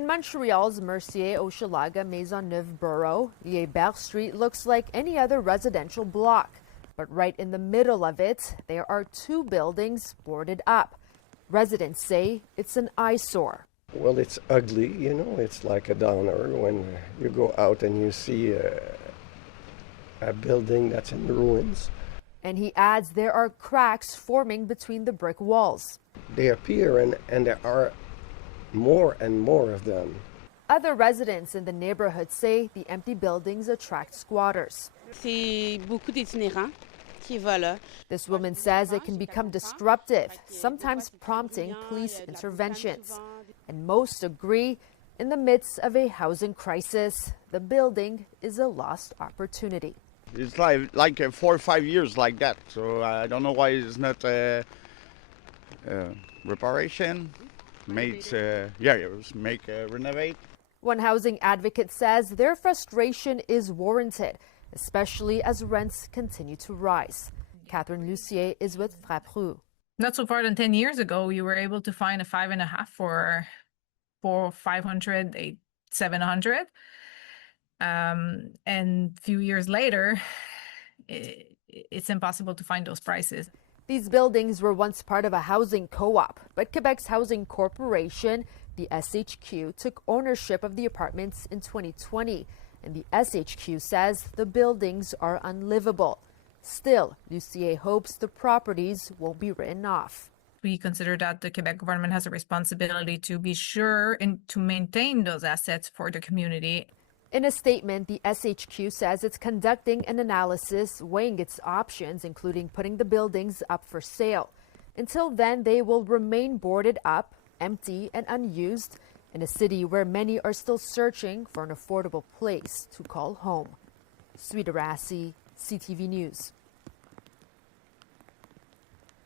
In Montreal's Mercier-Hochelaga Maisonneuve borough, Liebert Street looks like any other residential block. But right in the middle of it, there are two buildings boarded up. Residents say it's an eyesore. Well, it's ugly, you know, it's like a downer when you go out and you see a building that's in ruins. And he adds there are cracks forming between the brick walls. They appear and there are more and more of them. Other residents in the neighborhood say the empty buildings attract squatters. C'est beaucoup d'itinérants qui volent. This woman says it can become disruptive, sometimes prompting police interventions. And most agree, in the midst of a housing crisis, the building is a lost opportunity. It's like 4 or 5 years like that, so I don't know why it's not reparation. Renovate. One housing advocate says their frustration is warranted, especially as rents continue to rise. Catherine Lucier is with Frappru. Not so far than 10 years ago, you were able to find a 5.5 for 500, 700. And a few years later, it's impossible to find those prices. These buildings were once part of a housing co-op, but Quebec's Housing Corporation, the SHQ, took ownership of the apartments in 2020. And the SHQ says the buildings are unlivable. Still, Lucier hopes the properties won't be written off. We consider that the Quebec government has a responsibility to be sure and to maintain those assets for the community. In a statement, the SHQ says it's conducting an analysis, weighing its options, including putting the buildings up for sale. Until then, they will remain boarded up, empty and unused, in a city where many are still searching for an affordable place to call home. Sweet Arasi, CTV News.